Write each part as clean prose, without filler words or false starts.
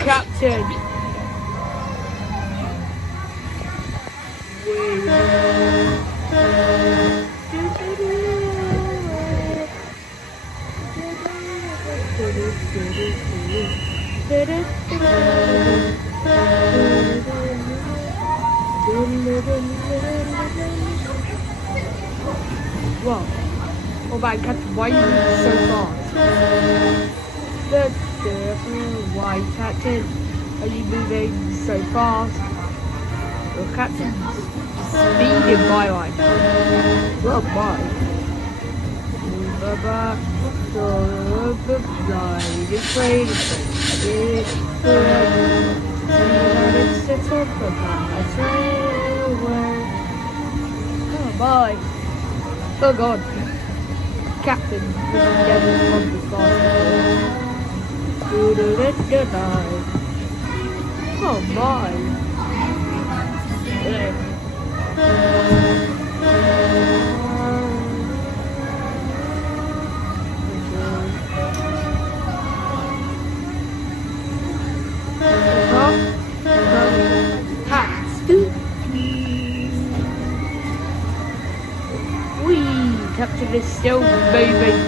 Captain. Whoa. Oh my God, why are you moving so fast? Why, Captain, are you moving so fast? Your Captain's speeding by right now. Well, bye. Oh, bye. Oh God. Captain, this is getting on the fast. Oh my. Captain is still moving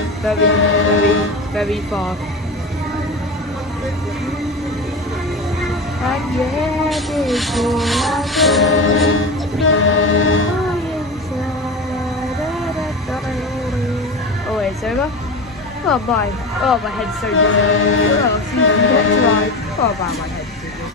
very fast. And yet it's oh, it's over? Oh my head's so good. Oh, see, let's ride. Oh, my head.